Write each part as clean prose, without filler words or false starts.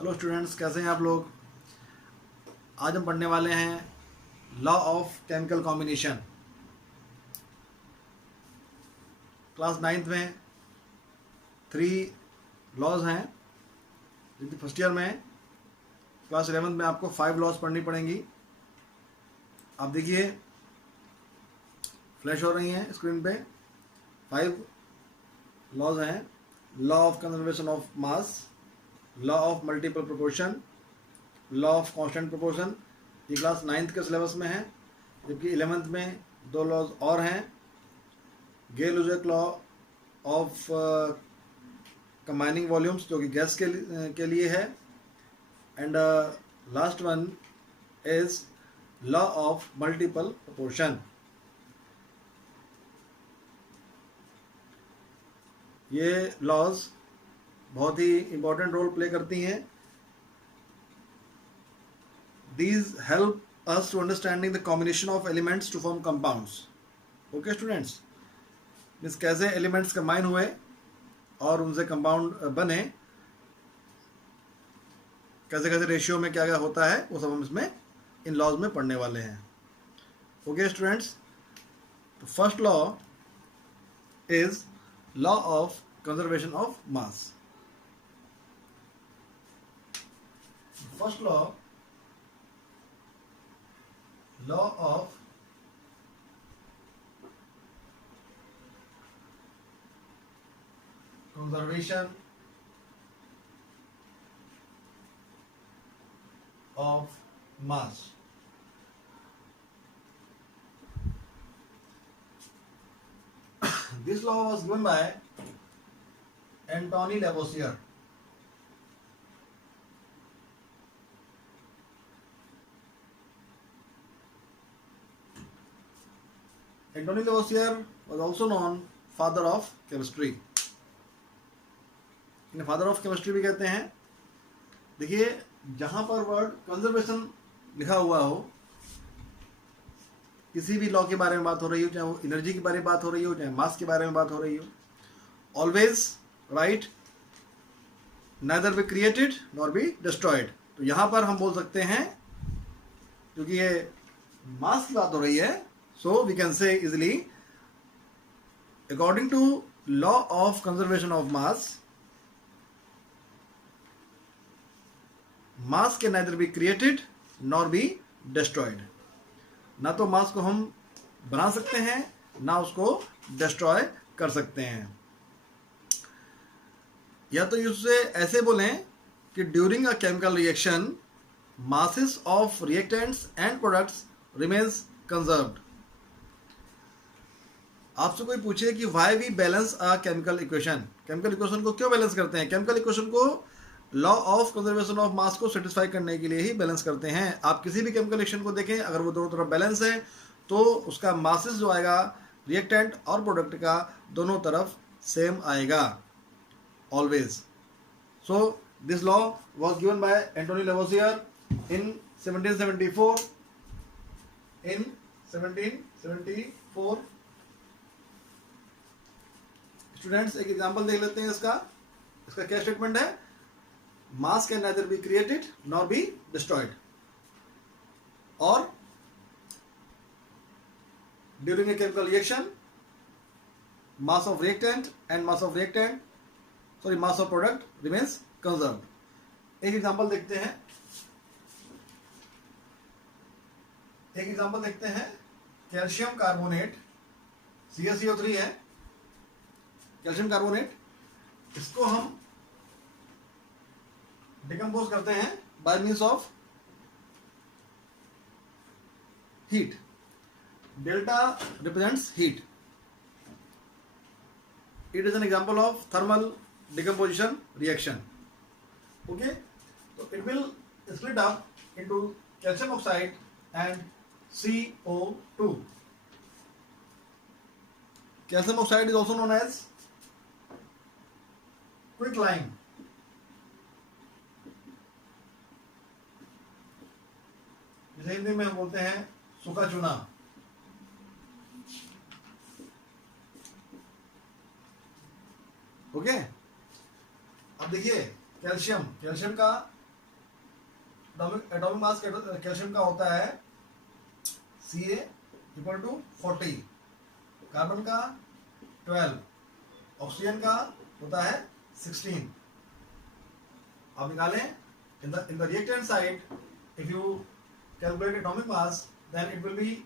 Hello students, कैसे हैं आप लोग। आज हम पढ़ने वाले हैं law of chemical combination. Class 9th में 3 लॉज हैं जो फर्स्ट ईयर में। क्लास 11th में आपको 5 लॉज पढ़नी पड़ेंगी। आप देखिए फ्लैश हो रही हैं स्क्रीन पे। 5 लॉज हैं। Law of conservation of mass, law of multiple proportion, law of constant proportion. ये क्लास 9th के सिलेबस में है, जबकि 11th में 2 लॉज और हैं। गे-लुजैक लॉ ऑफ कंबाइनिंग वॉल्यूम्स जो कि गैस के लिए है, and last one is law of multiple proportion. ये लॉज बहुत ही इंपॉर्टेंट रोल प्ले करती हैं। These help us to understanding the combination of elements to form compounds. Okay students, means कैसे एलिमेंट्स कंबाइन हुए और उनसे कंपाउंड बने, कैसे कैसे रेशियो में क्या क्या होता है, वो सब हम इसमें इन लॉज में पढ़ने वाले हैं। ओके स्टूडेंट्स, तो first law is law of conservation of mass. First law of conservation of mass। This law was given by Antoine Lavoisier। Antoine Lavoisier was also known father of chemistry। इन्हें father of chemistry भी कहते हैं। देखिए, जहां पर word conservation लिखा हुआ हो, किसी भी लॉ के बारे में बात हो रही हो, चाहे वो एनर्जी के बारे में बात हो रही हो, चाहे मास के बारे में बात हो रही हो, always right neither be created nor be destroyed. तो यहां पर हम बोल सकते हैं, क्योंकि ये मास की बात हो रही है, so we can say easily, according to law of conservation of mass, mass can neither be created nor be destroyed। ना तो मास को हम बना सकते हैं, ना उसको डिस्ट्रॉय कर सकते हैं। या तो इससे ऐसे बोलें कि during a chemical reaction masses of reactants and products remains conserved। आपसे कोई पूछे कि why we balance a chemical equation, chemical equation को क्यों बैलेंस करते हैं। केमिकल इक्वेशन को law of conservation of mass को सेटिस्फाई करने के लिए ही बैलेंस करते हैं। आप किसी भी केमिकल रिएक्शन को देखें, अगर वो दोनों तरफ बैलेंस है तो उसका मासेस जो आएगा रिएक्टेंट और प्रोडक्ट का, दोनों तरफ सेम आएगा always. So this law was given by Antoine Lavoisier in 1774। In 1774 students, एक एग्जांपल देख लेते हैं इसका। इसका क्या स्टेटमेंट है? Mass can neither be created nor be destroyed, और during a chemical reaction mass of reactant and mass of product remains conserved. एक एग्जांपल देखते हैं। कैल्शियम कार्बोनेट, CaCO3 है कैल्शियम कार्बोनेट। इसको हम डिकम्पोज करते हैं by means of heat. Delta represents heat. It is an example of thermal decomposition reaction. Okay, तो it will split up into calcium oxide and CO2। Calcium oxide is also known as quicklime. जिसे हिंदी में हम बोलते हैं सूखा चूना। Okay, अब देखिए कैल्शियम का एटॉमिक मास कैल्शियम का होता है Ca इक्वल टू 40, कार्बन का 12, ऑक्सीजन का होता है 16। आप निकालें in the reactant side, if you calculate atomic mass then it will be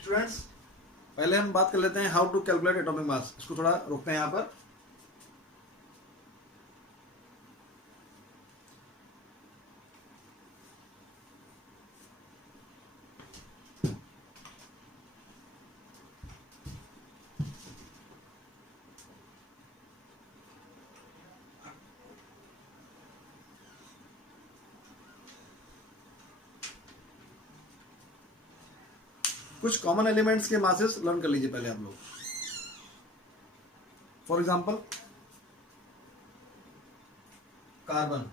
students, पहले हम बात कर लेते हैं how to calculate atomic mass. इसको थोड़ा रोकते हैं यहाँ पर। कुछ कॉमन एलिमेंट्स के मासेस लर्न कर लीजिए पहले आप लोग। For example carbon,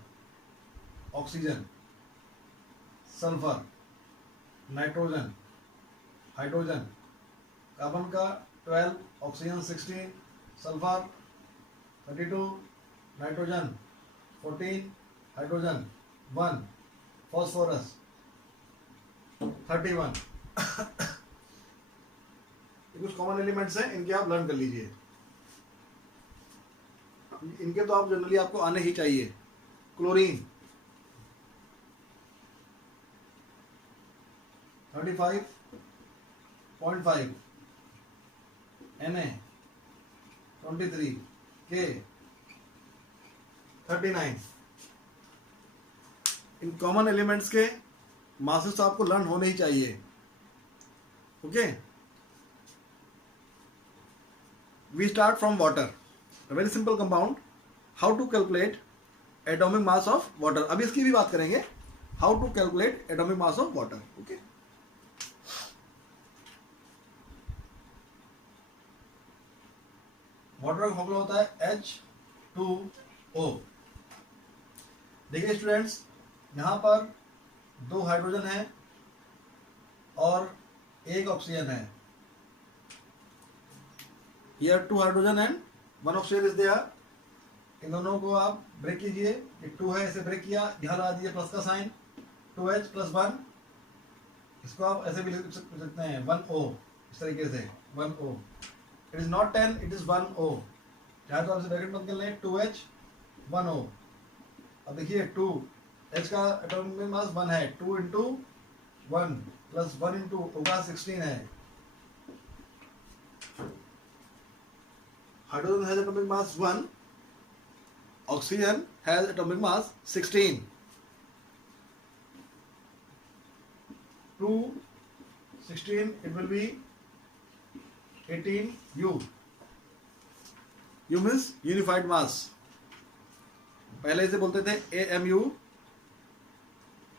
oxygen, sulphur, nitrogen, hydrogen. Carbon का 12, oxygen 16, sulphur 32, nitrogen 14, hydrogen 1, phosphorus 31। ये कुछ कॉमन एलिमेंट्स हैं, इनके आप लर्न कर लीजिए। इनके तो आप जनरली आपको आने ही चाहिए। Chlorine 35.5, Na 23, K 39। In common elements के मासेस तो आपको लर्न होने ही चाहिए। Okay, we start from water, a very simple compound. How to calculate atomic mass of water? अभी इसकी भी बात करेंगे, how to calculate atomic mass of water. Okay, water का फॉर्मूला होता है H2O। देखिए स्टूडेंट्स, यहाँ पर 2 हाइड्रोजन है और 1 ऑक्सीजन है। Here 2 hydrogen and 1 oxygen is there. इन दोनों को आप ब्रेक कीजिए। ये 2 है, इसे ब्रेक किया, यहाँ ला दिए प्लस का साइन, 2H + 1। इसको आप ऐसे भी लिख सकते हैं 1O, इस तरीके से 1O। It is not 10, it is 1O। चाहे तो आप इसे ब्रैकेट बंद कर लें, 2H 1O। अब देखिए 2H का एटॉमिक मास 1 है, 2 × 1 + 1 × होगा 16 है। Hydrogen has atomic mass 1, oxygen has atomic mass 16. 2, 16, it will be 18U. U means unified mass. पहले इसे बोलते थे AMU,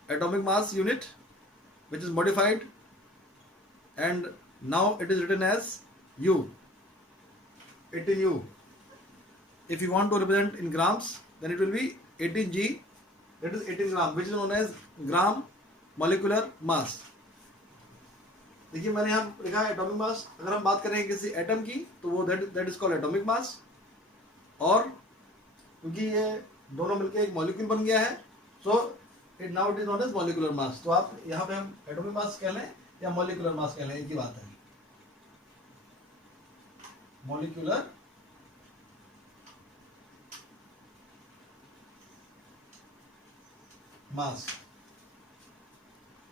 atomic mass unit, which is modified, and now it is written as U. 18U. If you want to represent in grams, then it will be 18G, that is 18 gram, which is known as gram molecular mass. देखिए मैंने यहाँ लिखा है atomic mass. अगर हम बात करें किसी एटम की तो वो that is called atomic mass. और क्योंकि ये दोनों मिलकर एक मॉलिक्यूल बन गया है, so it now it is known as molecular mass. तो आप यहाँ पे हम एटॉमिक मास कह लें या मॉलिक्यूलर मास कह लें, एक ही बात है। Molecular mass.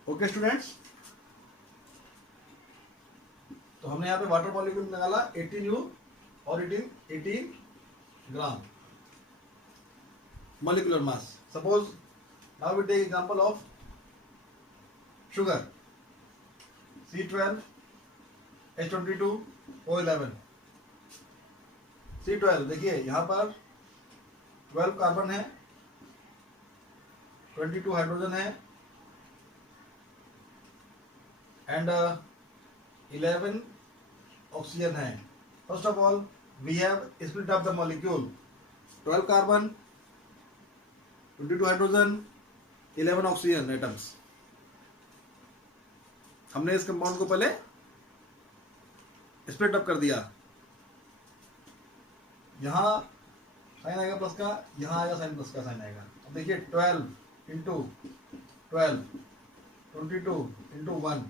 ओके स्टूडेंट्स, तो हमने यहाँ पे वाटर मॉलिक्यूल निकाला 18U और 18 gram molecular mass. Suppose now we take example of sugar C12 H22 O11। C12 देखिए यहाँ पर 12 कार्बन है, 22 हाइड्रोजन है एंड 11 ऑक्सीजन है। First of all we have split up the molecule, 12 carbon, 22 hydrogen, 11 oxygen atoms. हमने इस compound को पहले स्प्लिट अप कर दिया। यहाँ साइन आएगा प्लस का, यहाँ आएगा साइन प्लस का साइन आएगा। अब देखिए 12 into 12, 22 into 1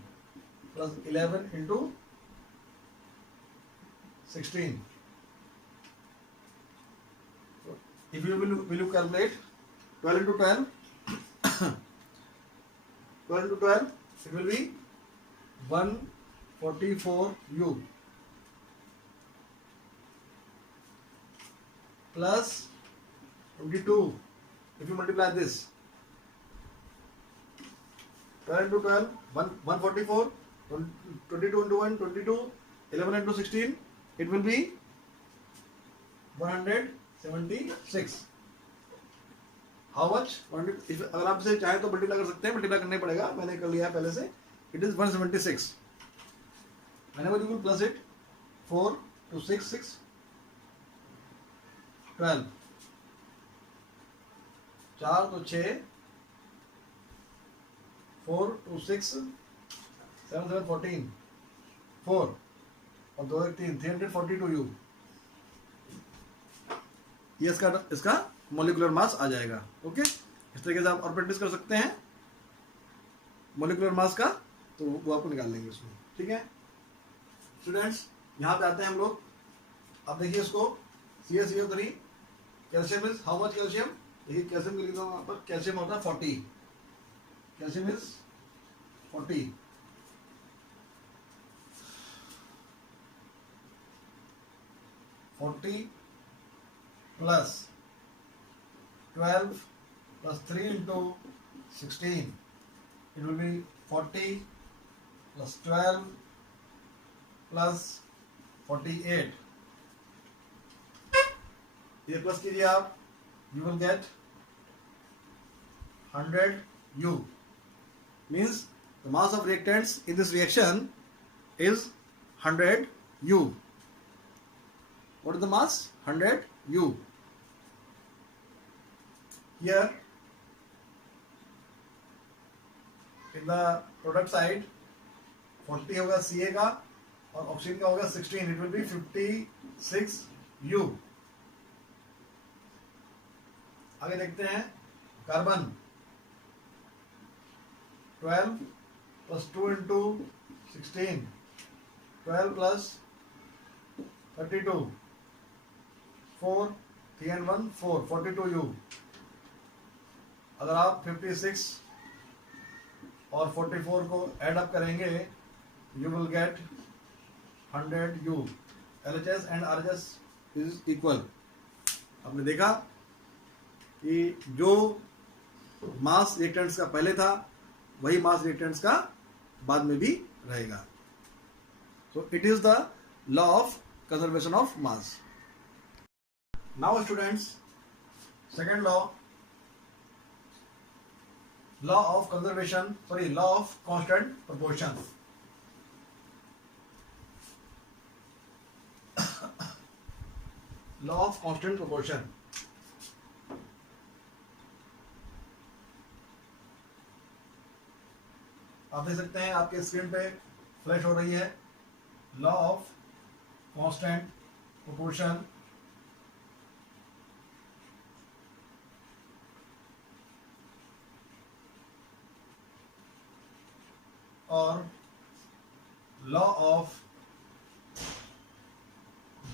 plus 11 into 16। If you will you calculate 12 into 12, 12 into 12, it will be 144u plus 22. If you multiply this, 12 into 12, 144, 22 into 1, 22, 11 into 16, it will be 176. How much? अगर आप इसे चाहें तो multiply कर सकते हैं, मल्टीप्लाई करना ही पड़ेगा, मैंने कर लिया है पहले से। It is 176। whenever you will plus it, 4 to 6, 6, 12, 4 तो 6, 4 to 6, 7 7 14, 4 और 2 1 3, 342u। ये इसका मोलिकुलर मास आ जाएगा। ओके, इस तरीके से आप और प्रैक्टिस कर सकते हैं मोलिकुलर मास का, तो वो आपको निकाल लेंगे उसमें। ठीक है स्टूडेंट्स, यहाँ पे आते हैं हम लोग। अब देखिए इसको CaCO3, calcium is how much? Calcium, देखिए कैल्शियम लिख दो वहाँ पर। कैल्शियम होता है 40, calcium is 40। Plus 12 plus 3 into 16, it will be 40 plus 12 plus 48. ये प्लस कीजिए आप, you will get 100u. Means the mass of reactants in this reaction is 100u. What is the mass? 100u. Here in the product side 40 होगा Ca का और oxygen का होगा 16, it will be 56u. आगे देखते हैं carbon, 12 plus 2 into 16, 12 plus 32, 4, 3 and 1, 4, 42u. अगर आप 56 और 44 को ऐड अप करेंगे, you will get 100u. LHS and RHS is equal. आपने देखा कि जो मास रिएक्टेंट्स का पहले था वही मास रिएक्टेंट्स का बाद में भी रहेगा। So it is the law of conservation of mass. Now students, second law of conservation, law of constant proportion. Law of constant proportion. आप देख सकते हैं आपके स्क्रीन पे फ्लैश हो रही है लॉ ऑफ कांस्टेंट प्रोपोर्शन। और लॉ ऑफ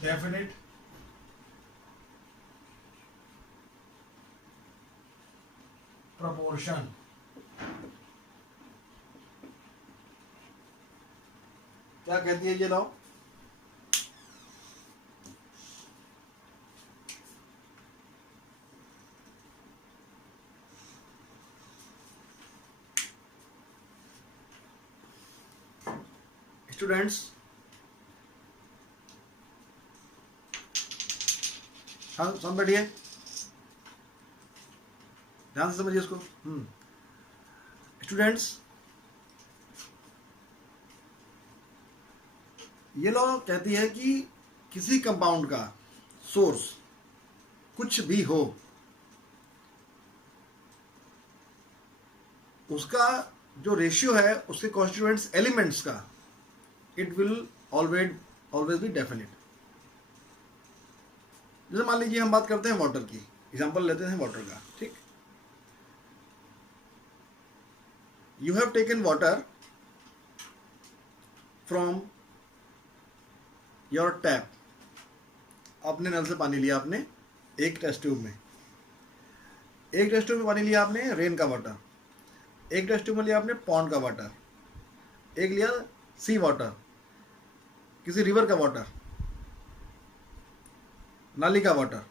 डेफिनिट proportion. क्या कहती है ये लॉ? स्टूडेंट्स शांत बैठिए, ध्यान से समझिए इसको। स्टूडेंट्स, ये लॉ कहती है कि किसी कंपाउंड का सोर्स कुछ भी हो, उसका जो रेशियो है उसके कॉन्स्टिट्यूएंट्स एलिमेंट्स का, it will always be definite. जैसे मान लीजिए हम बात करते हैं वाटर की, एग्जांपल लेते हैं वाटर का, ठीक। You have taken water from your tap, आपने नल से पानी लिया आपने एक टेस्ट ट्यूब में, एक टेस्ट ट्यूब में पानी लिया आपने रेन का वाटर, एक टेस्ट ट्यूब में लिया आपने पॉन्ड का वाटर, एक लिया सी वाटर, किसी रिवर का वाटर, नाली का वाटर,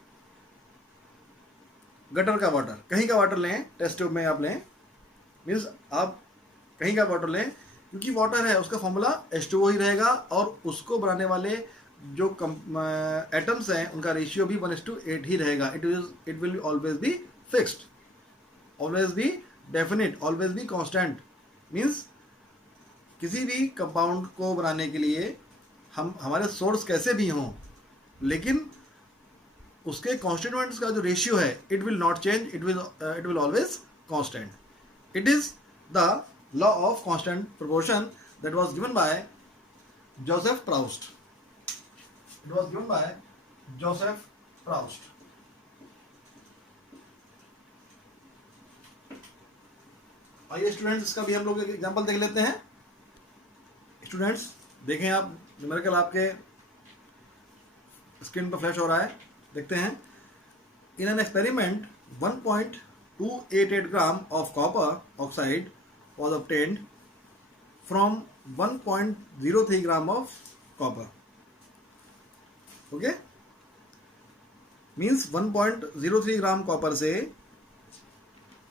गटर का वाटर, कहीं का वाटर लें, टेस्ट ट्यूब में आप लें, मीन्स आप कहीं का वाटर लें, क्योंकि वाटर है उसका फॉर्मूला H2O ही रहेगा और उसको बनाने वाले जो एटम्स हैं उनका रेशियो भी 1:8 ही रहेगा। It will always be fixed, always be definite, always be constant. मीन्स किसी भी कंपाउंड को बनाने के लिए हम हमारे सोर्स कैसे भी हों, लेकिन उसके कॉन्स्टिट्यूएंट्स का जो रेशियो है it will not change, it will always constant. It is the law of constant proportion that was given by Joseph Proust. It was given by Joseph Proust. आइए स्टूडेंट्स, इसका भी हम लोग एक एग्जांपल देख लेते हैं। स्टूडेंट्स देखें, आप न्यूमेरिकल आपके स्क्रीन पर फ्लैश हो रहा है, देखते हैं। In an experiment 1.288 gram of copper oxide was obtained from 1.03 gram of copper. Okay, means 1.03 gram copper से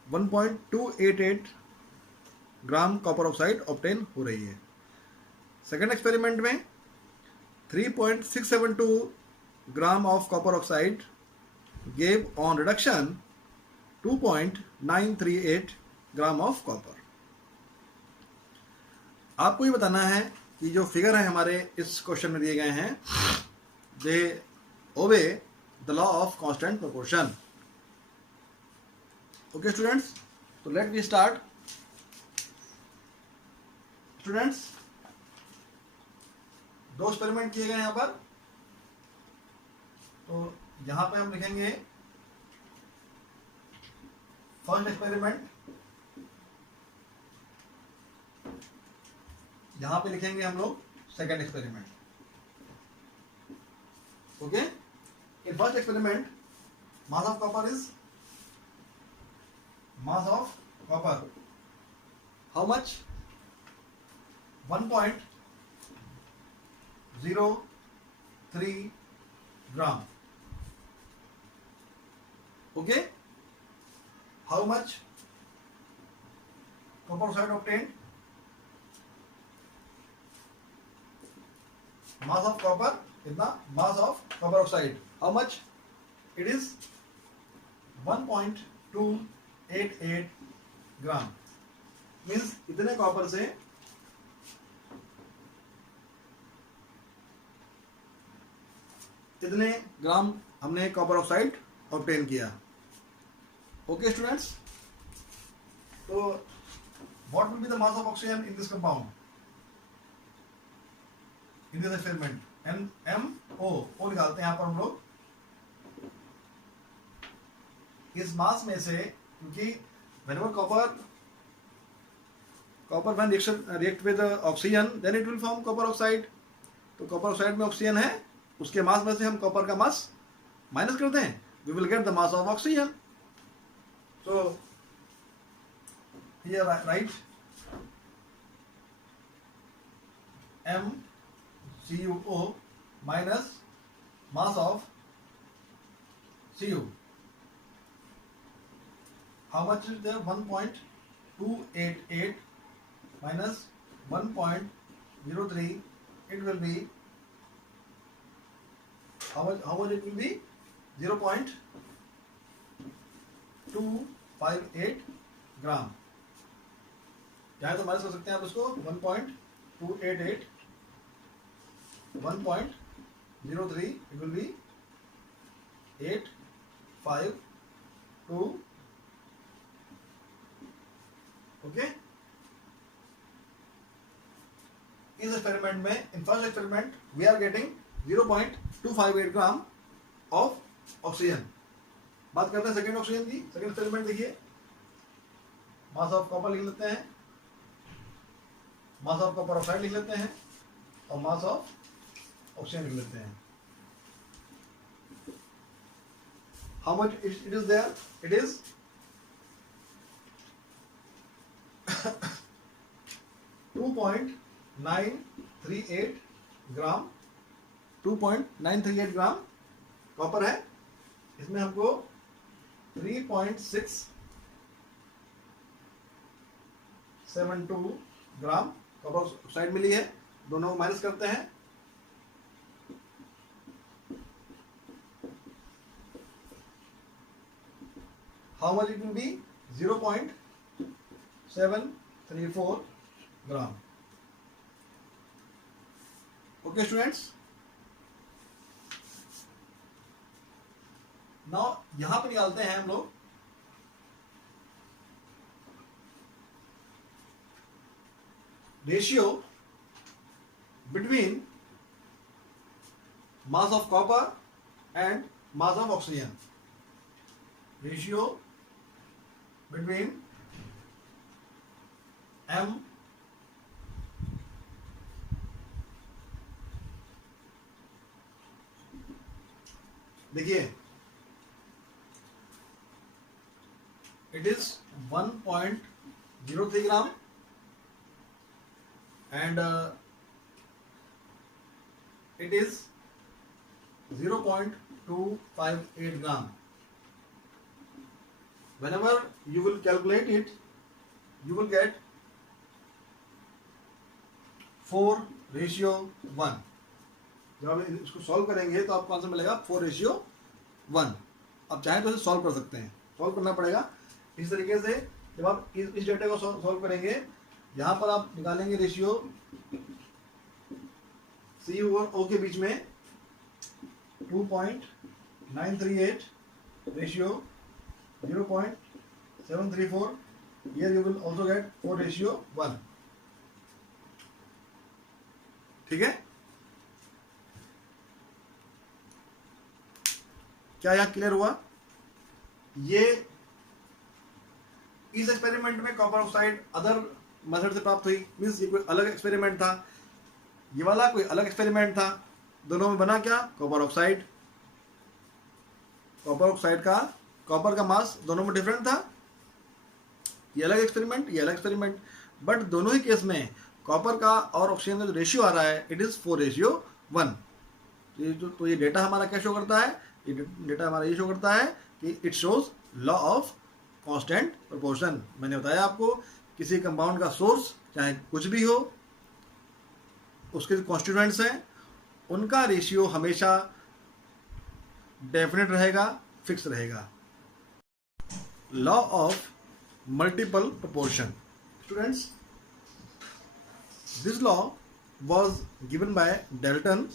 1.288 ग्राम कॉपर ऑक्साइड ऑब्टेन हो रही है। सेकेंड एक्सपेरिमेंट में 3.672 gram of copper oxide gave on reduction 2.938 gram of copper. आपको ये बताना है कि जो फिगर है हमारे इस क्वेश्चन में दिए गए हैं, they obey the law of constant proportion. Okay students, तो लेट वी स्टार्ट। स्टूडेंट्स, दो एक्सपेरिमेंट किए गए यहाँ पर, तो यहां पे हम लिखेंगे फर्स्ट एक्सपेरिमेंट, यहां पे लिखेंगे हम लोग second experiment. Okay, in first experiment mass of copper is, mass of copper how much, 1.03 gram. Okay, how much copper oxide obtained, mass of copper कितना, mass of copper oxide how much, it is 1.288 gram. Means इतने copper से इतने ग्राम हमने copper oxide obtain किया। Okay students, तो what will be the mass of oxygen in this compound, in this experiment, NMO ओ निकालते हैं यहाँ पर हम लोग। इस मास में से, क्योंकि whenever copper when react with oxygen then it will form copper oxide, तो कॉपर ऑक्साइड में ऑक्सीजन है, उसके मास में से हम कॉपर का मास माइनस करते हैं, we will get the mass of oxygen. So here write MCuO minus mass of Cu. How much is there? 1.288 minus 1.03. It will be how much it will be? 0.258 ग्राम। चाहे तो माइनस कर सकते हैं आप उसको, 1.288 1.03, it will be 852. ओके, इस experiment में, in first experiment we are getting 0.258 gram of oxygen. बात करते हैं सेकंड ऑक्सीजन की। सेकंड एक्सपेरिमेंट देखिए, मास ऑफ कॉपर लिख लेते हैं, मास ऑफ कॉपर ऑक्साइड लिख लेते हैं और मास ऑफ ऑक्सीजन लिख लेते हैं। How much it is there? It is 2.938 gram, 2.938 gram copper है। इसमें हमको 3.672 ग्राम कॉपर ऑक्साइड मिली है। दोनों को माइनस करते हैं, how much it will B? 0.734 gram. Okay students, now यहां पे निकालते हैं हम लोग ratio between mass of copper and mass of oxygen. Ratio between M देखिए, it is 1.03 gram and it is 0.258 gram. Whenever you will calculate it, you will get 4:1। जब आप इसको सॉल्व करेंगे तो आपको आंसर मिलेगा 4:1। आप चाहें तो इसे सॉल्व कर सकते हैं, सॉल्व करना पड़ेगा इस तरीके से। जब आप इस डेटा को सॉल्व करेंगे, यहाँ पर आप निकालेंगे रेशियो C और O के बीच में 2.938 ratio 0.734। Here you will also get 4:1। ठीक है, क्या यहां क्लियर हुआ? ये इस एक्सपेरिमेंट में कॉपर ऑक्साइड अदर मेथड से प्राप्त हुई, मीन्स ये कोई अलग एक्सपेरिमेंट था, ये वाला कोई अलग एक्सपेरिमेंट था। दोनों में बना क्या? Copper oxide. कॉपर ऑक्साइड का, कॉपर का मास दोनों में डिफरेंट था। ये अलग एक्सपेरिमेंट, ये अलग एक्सपेरिमेंट, बट दोनों ही केस में कॉपर का और ऑक्सीजन का जो रेशियो आ रहा है, इट इज 4:1। तो ये डेटा हमारा क्या शो करता है? ये डेटा हमारा ये शो करता है कि it shows law of constant proportion. मैंने बताया आपको, किसी कंपाउंड का सोर्स चाहे कुछ भी हो, उसके जो कॉन्स्टिट्यूएंट्स हैं उनका रेशियो हमेशा डेफिनेट रहेगा, फिक्स रहेगा। Law of multiple proportion. Students, this law was given by Dalton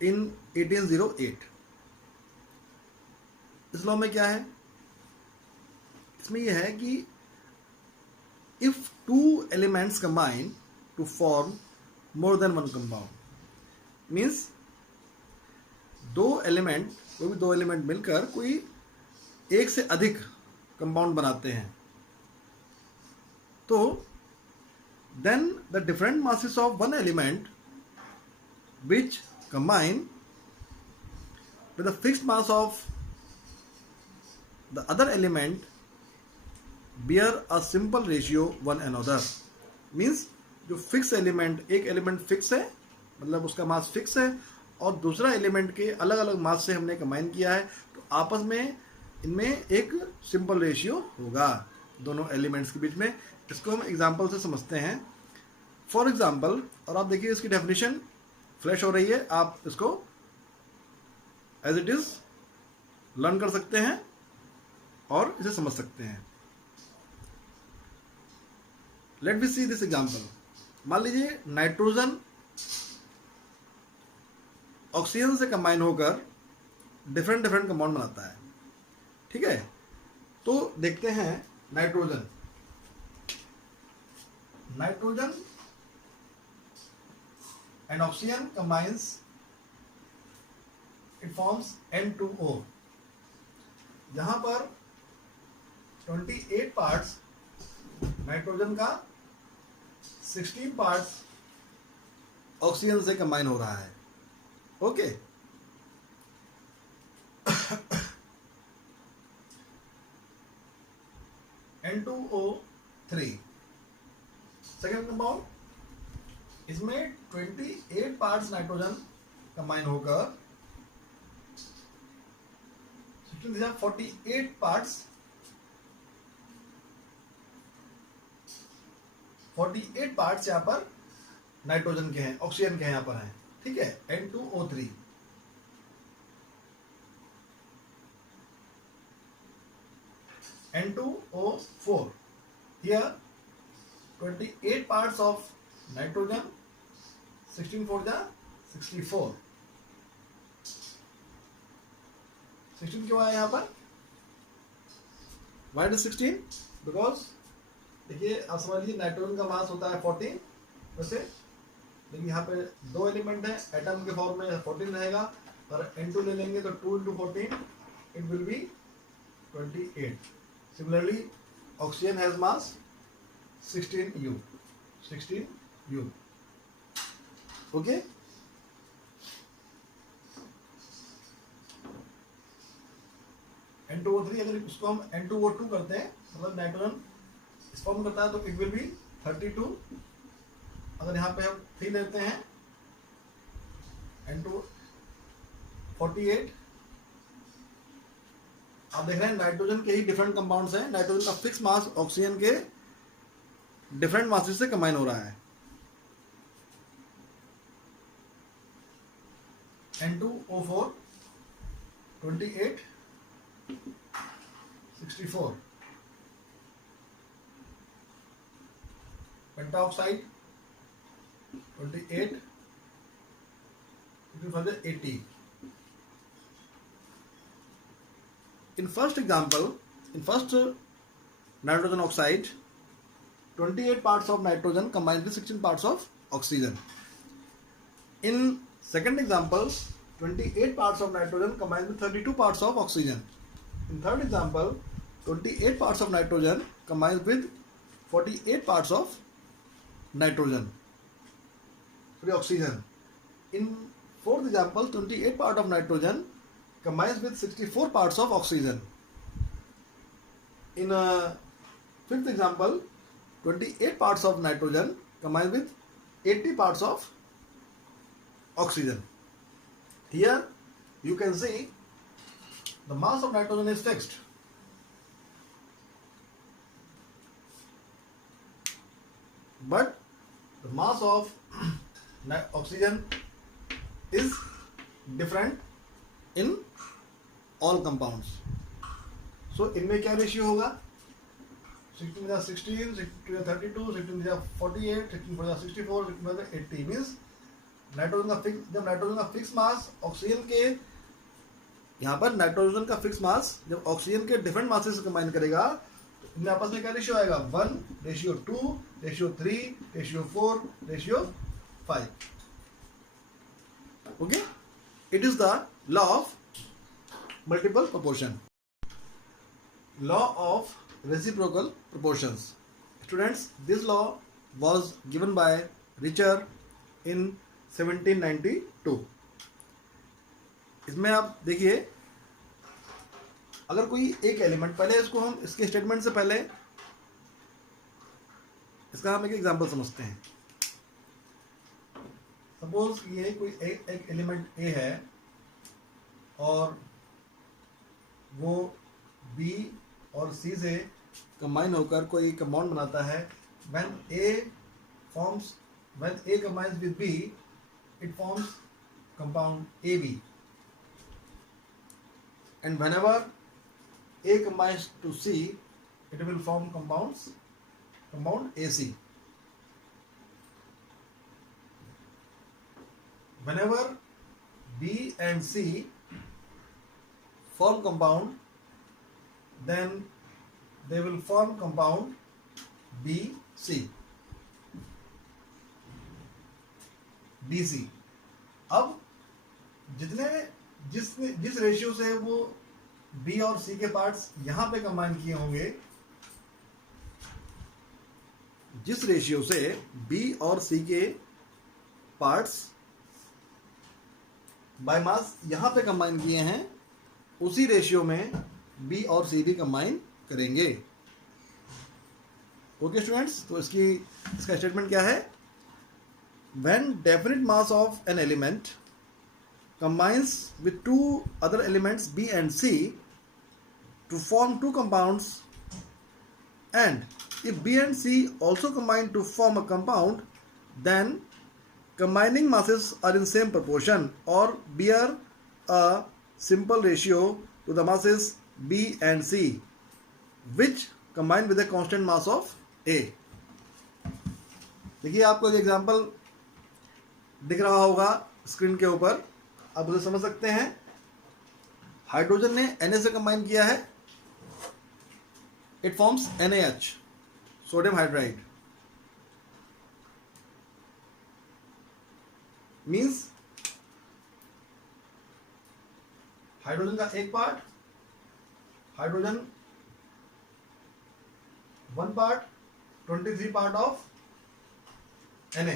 in 1808। इस लॉ में क्या है? इसमें यह है कि if two elements combine to form more than one compound, means कोई भी दो एलिमेंट मिलकर कोई एक से अधिक कंपाउंड बनाते हैं, तो then the different masses of one element which combine with the fixed mass of the other element bear a simple ratio one another। means जो फिक्स एलिमेंट, एक एलिमेंट फिक्स है मतलब उसका मास फिक्स है और दूसरा एलिमेंट के अलग अलग मास से हमने कंबाइन किया है, तो आपस में इनमें एक सिंपल रेशियो होगा दोनों एलिमेंट्स के बीच में। इसको हम एग्जांपल से समझते हैं। फॉर एग्जांपल, और आप देखिए इसकी डेफिनेशन फ्लैश हो रही है, आप इसको एज इट इज लर्न कर सकते हैं और इसे समझ सकते हैं। Let me see this example. मान लीजिए नाइट्रोजन ऑक्सीजन से कंबाइन होकर डिफरेंट डिफरेंट कंपाउंड बनाता है। ठीक है, तो देखते हैं nitrogen and oxygen combines, it forms N2O। यहां पर 28 पार्ट्स नाइट्रोजन का, 16 पार्ट्स ऑक्सीजन से कंबाइन हो रहा है। ओके, N2O3 सेकेंड कंपाउंड, इसमें 28 पार्ट्स नाइट्रोजन कंबाइन होकर 48 पार्ट्स 48 पार्ट्स यहाँ पर नाइट्रोजन के हैं, ऑक्सीजन के यहाँ पर हैं। ठीक है, N2O3। N2O4, here 28 parts of nitrogen, 16 for the 64। 16 क्यों आया यहाँ पर? Why is 16? Because देखिए आप समझ लीजिए नाइट्रोजन का मास होता है 14 वैसे, लेकिन यहाँ पे दो एलिमेंट है, एटम के फॉर्म में 14 रहेगा, और N2 ले लेंगे तो 2 into 14 it will be 28। Similarly, oxygen has mass 16U, 16U। Okay? N2O3 अगर उसको हम N2O2 करते हैं, मतलब नाइट्रोजन फॉर्म करता है, तो इट विल बी 32। अगर यहाँ पे हम 3 लेते हैं, N2 48। आप देख रहे हैं नाइट्रोजन के ही डिफरेंट कंपाउंड्स हैं, नाइट्रोजन का फिक्स मास ऑक्सीजन के डिफरेंट मासेस से कंबाइन हो रहा है। N2O4 28 64, pentoxide 28 80। In first example, in first nitrogen oxide, 28 parts of nitrogen combined with 16 parts of oxygen. In second example, 28 parts of nitrogen combined with 32 parts of oxygen. In third example, 28 parts of nitrogen combined with 48 parts of nitrogen, sorry, oxygen. In fourth example, 28 parts of nitrogen combines with 64 parts of oxygen. In fifth example, 28 parts of nitrogen combines with 80 parts of oxygen. Here you can see the mass of nitrogen is fixed. But the mass of oxygen is different in all compounds. So इनमें क्या ratio होगा? 16 16, 16 32, 16 48, 16 64, 16 80 means nitrogen का fix, जब nitrogen का fix mass oxygen के, यहाँ पर nitrogen का फिक्स मास जब ऑक्सीजन के डिफरेंट मासेस से कंबाइन करेगा तो इनमें आपस में क्या रेशियो आएगा? 1:2, 3:3, 4:5। Okay, it is the law of multiple proportion, law of reciprocal proportions. Students, this law was given by Richter in 1792. इसमें आप देखिए, अगर कोई एक एलिमेंट, पहले इसको हम इसके स्टेटमेंट से पहले इसका हम एक एग्जांपल समझते हैं। सपोज ये कोई एक एलिमेंट ए है और वो बी और सी से कंबाइन होकर कोई कंपाउंड बनाता है। When A combines with B, it forms compound A B, and whenever A combines to C, it will form compound A C. Whenever B and C form compound, then they will form compound BC. अब जिस ratio से वो B और सी के parts यहां पे combine किए होंगे, जिस रेशियो से बी और सी के पार्ट्स बाय मास यहां पे कंबाइन किए हैं, उसी रेशियो में बी और सी भी कंबाइन करेंगे। ओके स्टूडेंट्स, तो इसका स्टेटमेंट क्या है? When definite mass of an element combines with two other elements B and C to form two compounds, and if B and C also combine to form a compound, then combining masses are in same proportion or bear a simple ratio to the masses B and C, which combine with a constant mass of A. देखिए आपको एक example दिख रहा होगा screen के ऊपर, आप उसे समझ सकते हैं। हाइड्रोजन ने Na से कंबाइन किया है, it forms NaH, sodium hydride. Means hydrogen का एक part, hydrogen one part, 23 part of Na।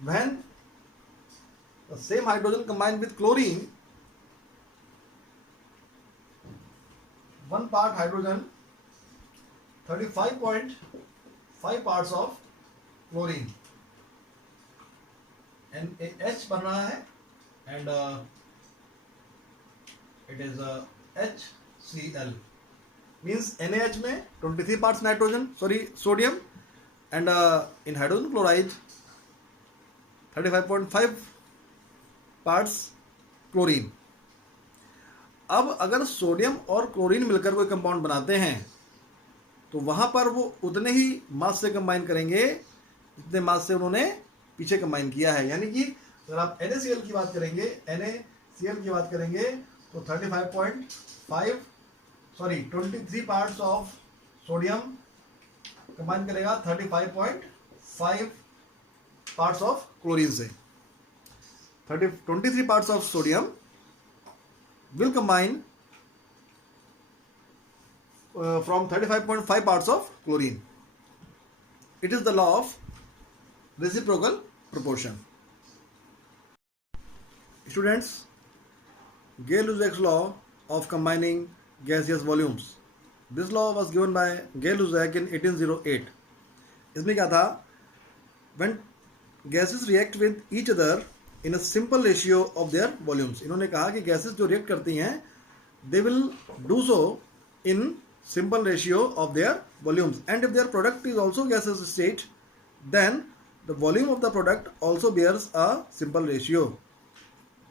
When the same hydrogen combined with chlorine, one part hydrogen, 35.5 parts of chlorine, NaH बन रहा है, and it is HCl, means NaH में 23 parts sodium, and in hydrogen chloride 35.5 parts chlorine. अब अगर sodium और chlorine मिलकर कोई compound बनाते हैं तो वहां पर वो उतने ही मास से कंबाइन करेंगे जितने मास से उन्होंने पीछे कंबाइन किया है। यानी कि अगर आप NaCl की बात करेंगे तो 23 पार्ट्स ऑफ सोडियम कंबाइन करेगा 35.5 पार्ट्स ऑफ क्लोरीन से। 23 parts of sodium will combine from 35.5 parts of chlorine. It is the law of reciprocal proportion. Students, Gay-Lussac's law of combining gaseous volumes. This law was given by Gay-Lussac in 1808. इसमें क्या था? When gases react with each other in a simple ratio of their volumes. इन्होंने कहा कि gases जो react करती हैं they will do so in simple ratio of their volumes, and if their product is also gaseous state, then the volume of the product also bears a simple ratio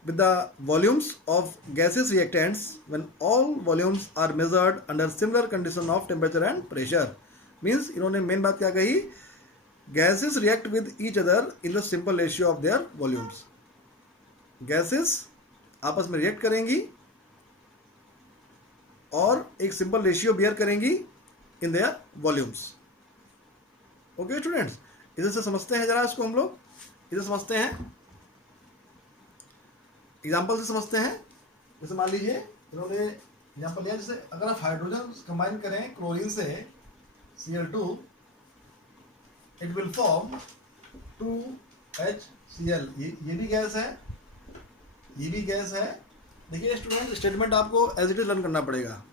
with the volumes of gaseous reactants when all volumes are measured under similar condition of temperature and pressure. Means इन्होंने main बात क्या कही? Gases react with each other in the simple ratio of their volumes. Gases आपस में react करेंगी और एक simple ratio beer करेंगी in their volumes. Okay students, इसे से समझते हैं, जरा इसको हम लोग इसे समझते हैं, एग्जाम्पल से समझते हैं। जैसे मान लीजिए इन्होंने एग्जाम्पल लिया, जैसे अगर आप हाइड्रोजन कंबाइन करें क्लोरीन से Cl2, it will form 2HCl। ये भी गैस है, ये भी गैस है। देखिए स्टूडेंट, स्टेटमेंट आपको एज इट इज लर्न करना पड़ेगा।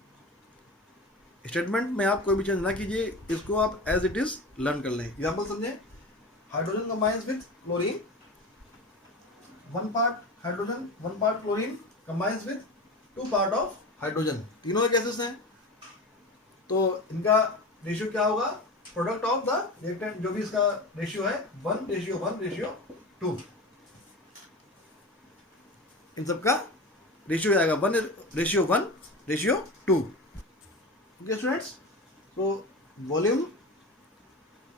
स्टेटमेंट में आप कोई भी चेंज ना कीजिए, इसको आप एज इट इज लर्न कर लें। एग्जाम्पल समझे, hydrogen combines with chlorine, one part hydrogen one part chlorine combines with 2 part of hydrogen. तीनों गैसेस हैं, तो इनका रेशियो क्या होगा? प्रोडक्ट ऑफ द रिएक्टेंट, जो भी इसका रेशियो है 1:1:2, इन सबका रेशियो आएगा 1:1:2। ओके स्टूडेंट्स, तो volume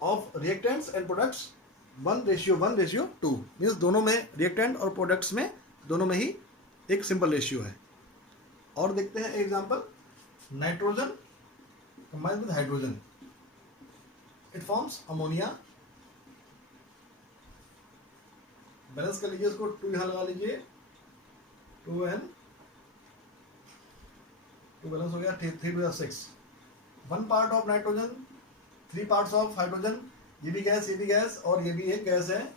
of reactants and products 1:1:2 means दोनों में, रिएक्टेंट और प्रोडक्ट्स में दोनों में ही एक सिंपल रेशियो है। और देखते हैं example, nitrogen combined with hydrogen, it forms ammonia. Balance कर लीजिए इसको, 2 यहाँ लगा लीजिए, 2n, 2 बैलेंस हो गया, 3 2 6, 1 part of nitrogen, 3 parts of hydrogen, ये भी गैस और ये भी एक गैस है,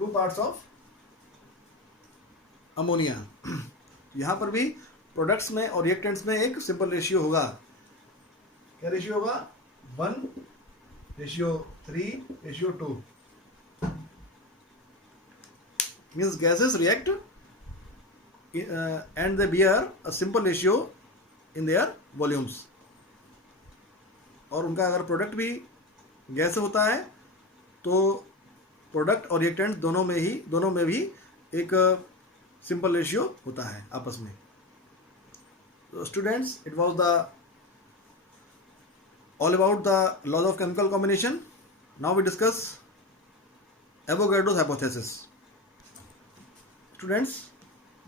2 पार्ट्स ऑफ अमोनिया। यहाँ पर भी प्रोडक्ट्स में और रिएक्टेंट्स में एक सिंपल रेशियो होगा। क्या रेशियो होगा? 1:3:2 means gases react and they bear a simple ratio in their volumes। और उनका अगर प्रोडक्ट भी गैस होता है तो प्रोडक्ट और रिएक्टेंट दोनों में भी एक सिंपल रेशियो होता है आपस में। तो students, it was the all about the laws of chemical combination. Now we discuss Avogadro's hypothesis. Students,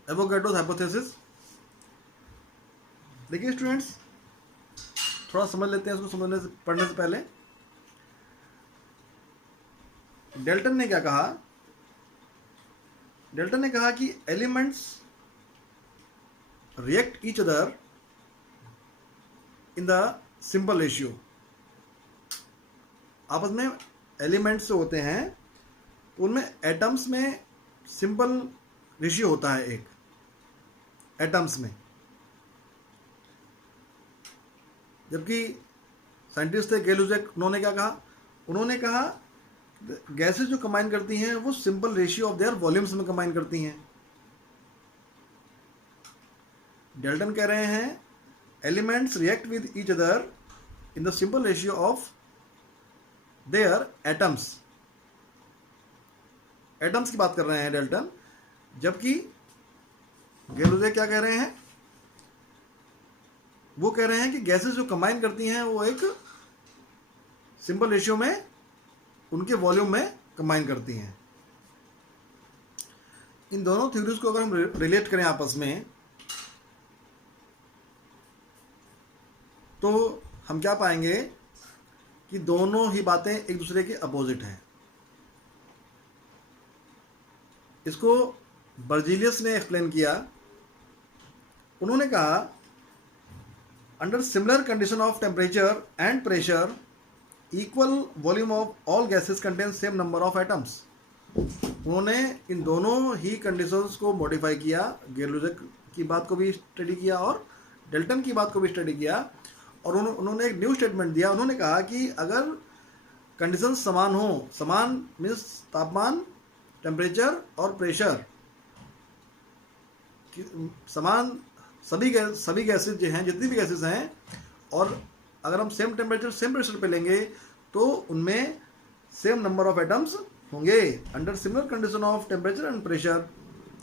Avogadro's hypothesis देखिए स्टूडेंट्स, थोड़ा समझ लेते हैं इसको पढ़ने से पहले। डेल्टन ने क्या कहा? डेल्टन ने कहा कि elements react each other in the simple ratio. आपस में एलिमेंट्स जो होते हैं तो उनमें एटम्स में सिंपल रेशियो होता है एक एटम्स में। जबकि साइंटिस्ट थे गेलुजेक, उन्होंने क्या कहा? उन्होंने कहा गैसेस जो कंबाइन करती हैं वो simple ratio of their volumes में कंबाइन करती हैं। डेल्टन कह रहे हैं elements react with each other in the simple ratio of their atoms. Atoms की बात कर रहे हैं डेल्टन, जबकि गेलुजे क्या कह रहे हैं? वो कह रहे हैं कि गैसेस जो कंबाइन करती हैं वो एक सिंपल रेशियो में उनके वॉल्यूम में कंबाइन करती हैं। इन दोनों थ्योरीज को अगर हम रिलेट करें आपस में तो हम क्या पाएंगे कि दोनों ही बातें एक दूसरे के अपोजिट हैं। इसको बर्जीलियस ने एक्सप्लेन किया। उन्होंने कहा under similar condition of temperature and pressure equal volume of all gases contain same number of atoms. उन्होंने इन दोनों ही कंडीशंस को मॉडिफाई किया, गेलुजे की बात को भी स्टडी किया और डेल्टन की बात को भी स्टडी किया, और उन्होंने एक न्यू स्टेटमेंट दिया। उन्होंने कहा कि अगर कंडीशंस समान हो, समान मीन्स तापमान, टेम्परेचर और प्रेशर समान, सभी गैसेज जो हैं, जितनी भी गैसेज हैं, और अगर हम सेम टेम्परेचर सेम प्रेशर पे लेंगे तो उनमें सेम नंबर ऑफ एटम्स होंगे। Under similar condition of temperature and pressure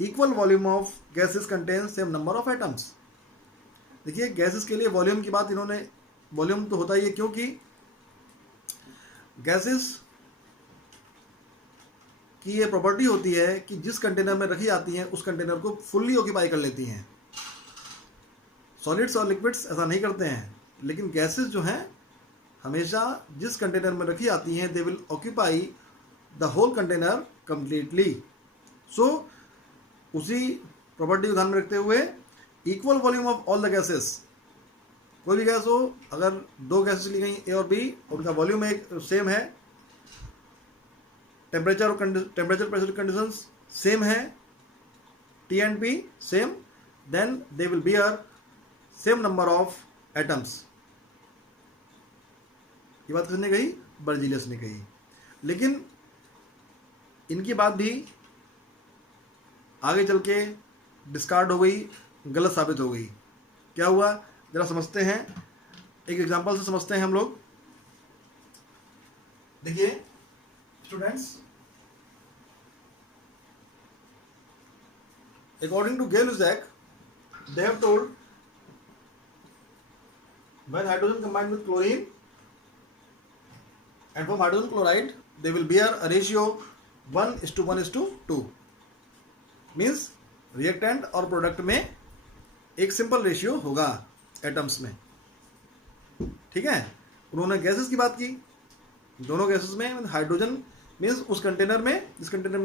equal volume of gases contain same number of atoms. देखिए गैसेस के लिए वॉल्यूम की बात इन्होंने, वॉल्यूम तो होता ही है क्योंकि गैसेस की ये प्रॉपर्टी होती है कि जिस कंटेनर में रखी जाती हैं उस कंटेनर को फुल्ली ऑक्यूपाई कर लेती हैं। सॉलिड्स और लिक्विड्स ऐसा नहीं करते हैं, लेकिन गैसेस जो हैं हमेशा जिस कंटेनर में रखी जाती हैं they will occupy the whole container completely. So उसी प्रॉपर्टी को ध्यान में रखते हुए equal volume of all the gases, कोई भी गैस हो, अगर दो गैसेस ली गई ए और बी, उनका वॉल्यूम एक सेम है, टेम्परेचर प्रेशर कंडीशंस सेम है, T and P same, then they will bear same number of atoms. ये बात किसने कही? बर्जीलियस ने कही। लेकिन इनकी बात भी आगे चल के डिस्कार्ड हो गई, गलत साबित हो गई। क्या हुआ जरा समझते हैं, एक एग्जांपल से समझते हैं हम लोग। देखिए students, according to Gay Lussac they have told when hydrogen combined with chlorine and from hydrogen chloride they will bear a ratio 1:1:2 means reactant और प्रोडक्ट में एक सिंपल रेशियो होगा एटम्स में। ठीक है, उन्होंने गैसेस की बात की, दोनों गैसेस में हाइड्रोजन मीन्स उस कंटेनर में जिस कंटेनर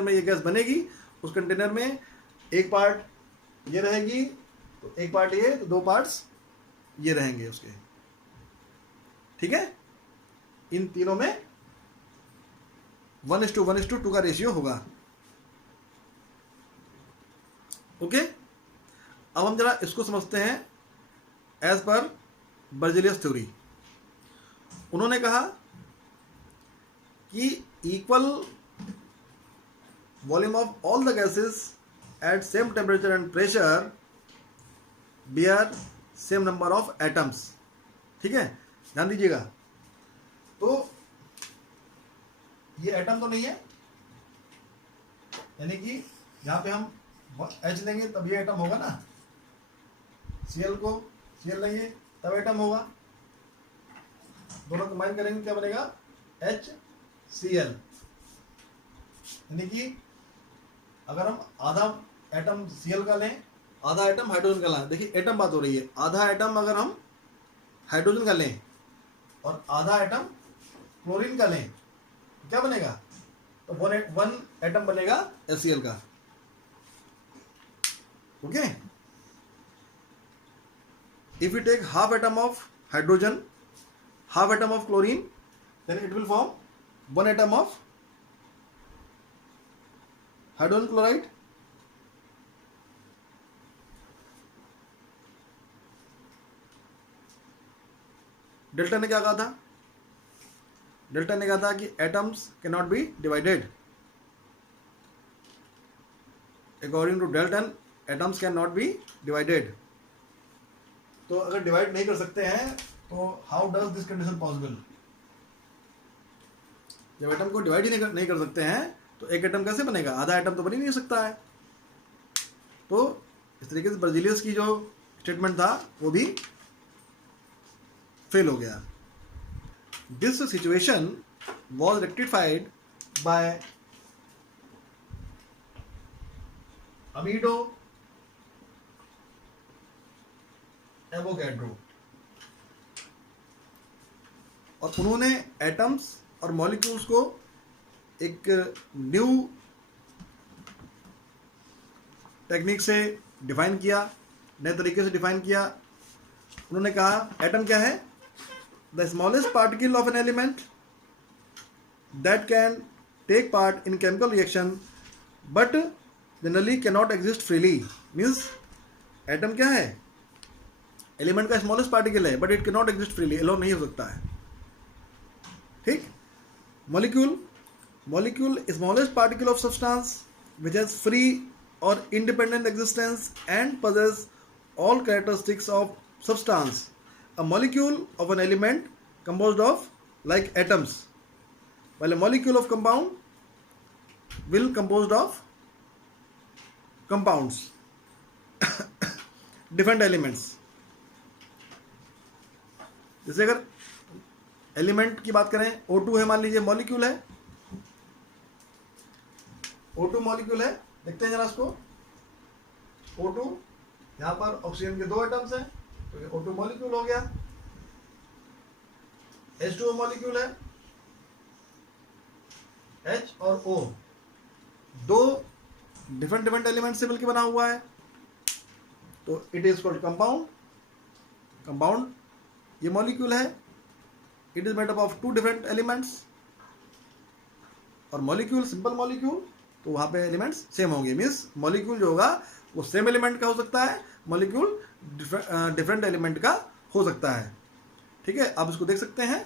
में ये गैस बनेगी उस कंटेनर में एक पार्ट ये रहेगी, तो एक पार्ट ये, तो दो पार्ट्स ये रहेंगे उसके, ठीक है। इन तीनों में 1:1:2 का रेशियो होगा। ओके, अब हम जरा इसको समझते हैं एज पर बर्जेलियस थ्योरी। उन्होंने कहा कि equal volume of all the gases at same temperature and pressure bear same number of atoms, ठीक है। ध्यान दीजिएगा, तो ये एटम तो नहीं है, यानी कि यहां पे हम H लेंगे तब ये एटम होगा ना, Cl लेंगे तब एटम होगा, दोनों कंबाइन करेंगे क्या बनेगा, HCl। यानी कि अगर हम आधा एटम Cl का लें, आधा एटम हाइड्रोजन का लें, देखिए एटम बात हो रही है, आधा एटम अगर हम हाइड्रोजन का लें और आधा एटम क्लोरीन का लें, क्या बनेगा, तो वन एटम बनेगा HCl का। Okay, if we take half atom of hydrogen, half atom of chlorine, then it will form one atom of hydrogen chloride. Dalton ने क्या कहा था, डेल्टा ने कहा था कि atoms can not be divided, according to Dalton atoms can not be divided. तो अगर डिवाइड नहीं कर सकते हैं तो how does this condition possible, जब एटम को डिवाइड ही नहीं कर सकते हैं तो एक एटम कैसे बनेगा, आधा एटम तो बन ही नहीं सकता है। तो इस तरीके से बर्जेलियस की जो स्टेटमेंट था वो भी फेल हो गया। This situation was rectified by Amedeo Avogadro, और उन्होंने एटम्स और मॉलिक्यूल्स को एक न्यू टेक्निक से डिफाइन किया, नए तरीके से डिफाइन किया। उन्होंने कहा एटम क्या है, the smallest particle of an element that can take part in chemical reaction but generally can not exist freely. Means atom क्या है, एलिमेंट का स्मॉलेस्ट पार्टिकल है but it can not exist freely, alone नहीं हो सकता है, ठीक। Molecule smallest particle of substance which has free और independent existence and possess all characteristics of substance. A molecule of an element composed of like atoms, while a molecule of compound will composed of compounds different elements. जैसे अगर element की बात करें, O2 है मान लीजिए, molecule है, O2 molecule है, देखते हैं जरा इसको, O2 यहाँ पर ऑक्सीजन के दो एटम्स हैं तो ये O2 मॉलिक्यूल हो गया। H2O मॉलिक्यूल है, H और O दो डिफरेंट एलिमेंट से मिलकर बना हुआ है, तो इट इज कॉल्ड कंपाउंड। ये मॉलिक्यूल है, it is made up of two different elements, और मॉलिक्यूल सिंपल मॉलिक्यूल, तो वहां पे एलिमेंट्स सेम होंगे। मीन्स मॉलिक्यूल जो होगा वो सेम एलिमेंट का हो सकता है, मॉलिक्यूल डिफरेंट एलिमेंट का हो सकता है, ठीक है। आप इसको देख सकते हैं,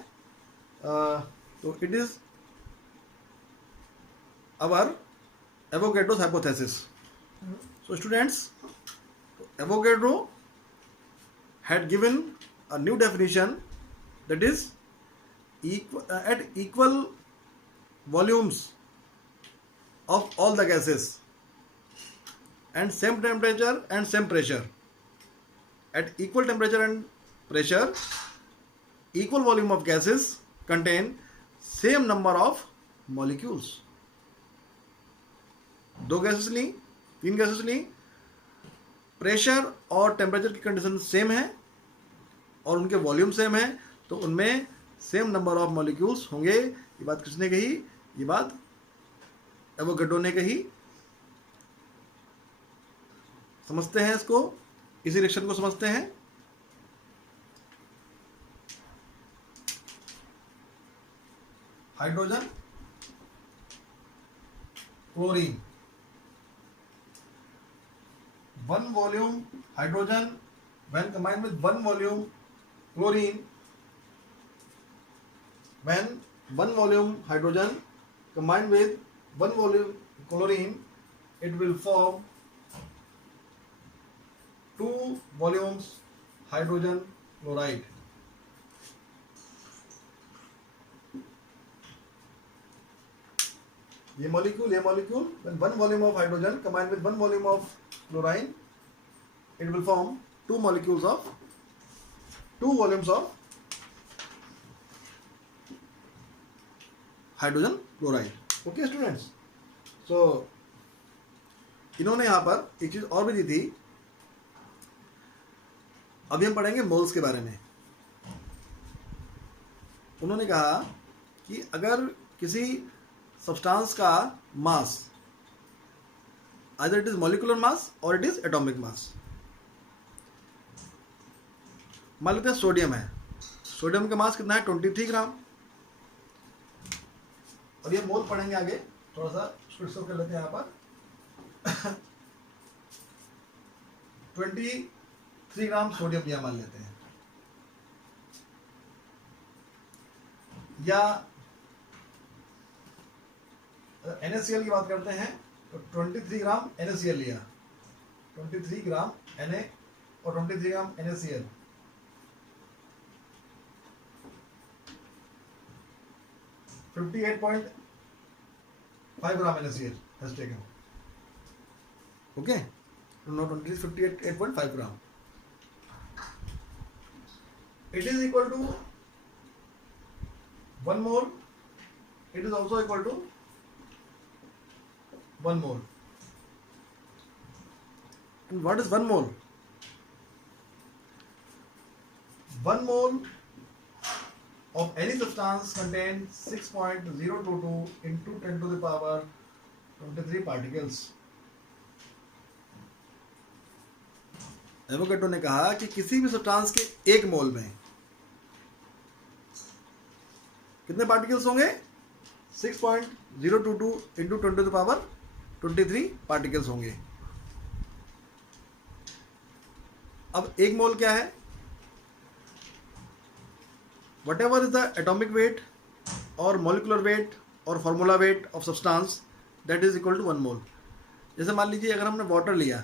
तो it is our Avogadro's hypothesis. So students, Avogadro had given a new definition, that is at equal volumes of all the gases and same temperature and same pressure, at equal temperature and pressure, equal volume of gases contain same number of molecules. दो gases ली, तीन gases ली, pressure और temperature की condition same है और उनके volume same है, तो उनमें सेम नंबर ऑफ मॉलिक्यूल्स होंगे। ये बात किसने कही? ये बात एवोगाड्रो ने कही। समझते हैं इसको, इसी रिएक्शन को समझते हैं। Hydrogen chlorine, 1 volume hydrogen when combined with 1 volume chlorine, when 1 volume hydrogen combined with 1 volume chlorine, it will form 2 volumes hydrogen chloride. ये molecule when 1 volume of hydrogen combined with 1 volume of chlorine, it will form 2 volumes of hydrogen chloride. Okay students, so इन्होंने यहाँ पर एक चीज और भी दी थी। अभी हम पढ़ेंगे मोल्स के बारे में। उन्होंने कहा कि अगर किसी सब्सटेंस का मास, either it is molecular mass or it is atomic mass, मान लेते हैं सोडियम है, सोडियम का मास कितना है? 23 ग्राम। अब ये मोल पढ़ेंगे आगे, थोड़ा सा स्विच कर लेते हैं यहाँ पर। 23 ग्राम सोडियम यह मान लेते हैं, या NaCl की बात करते हैं तो 23 ग्राम NaCl लिया, 23 ग्राम Na और 23 ग्राम NaCl, $58.5 gram NaCl has taken. Okay, no, 58.5 gram. It is equal to 1 mole. It is also equal to 1 mole. And what is 1 mole? 1 mole of any substance contains 6.022 into 10 to the power 23 particles. Avogadro ने कहा कि किसी भी substance के 1 mole में कितने particles होंगे? 6.022 into 10 to the power 23 particles होंगे। अब 1 मोल क्या है? whatever is the atomic weight or molecular weight or formula weight of substance, that is equal to 1 mole. जैसे मान लीजिए अगर हमने वाटर लिया,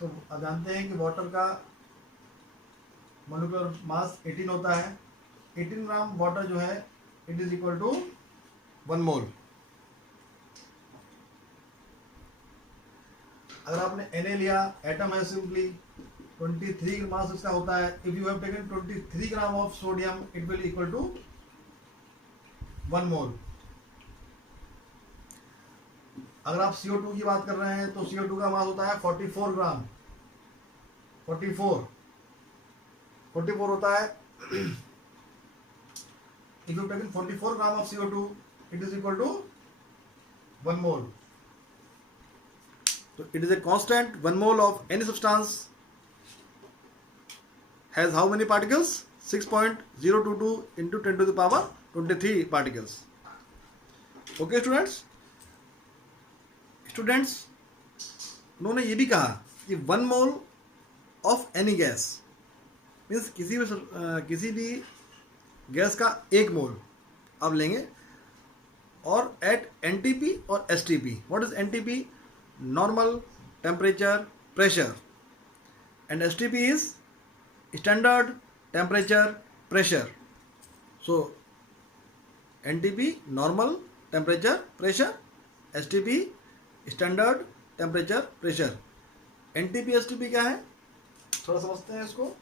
तो आप जानते हैं कि वाटर का मोलिकुलर मास 18 होता है। 18 ग्राम वाटर जो है it is equal to 1 mole. अगर आपने Na लिया, एटम है सिंपली, 23 मास इसका होता है। If you have taken 23 gram of sodium, it will equal to 1 mole. अगर आप CO2 की बात कर रहे हैं तो CO2 का मास होता है 44 ग्राम, 44 होता है। If you take 44 gram of CO2, it is equal to 1 mole. So it is a constant. 1 mole of any substance has how many particles? 6.022 into 10 to the power 23 particles. Okay students? उन्होंने ये भी कहा कि 1 mole of any gas means किसी भी gas का 1 मोल आप लेंगे और एट NTP और STP. What is NTP? Normal temperature pressure, and STP is standard temperature pressure. So NTP normal temperature pressure, STP standard temperature pressure. NTP STP क्या है? थोड़ा समझते हैं इसको.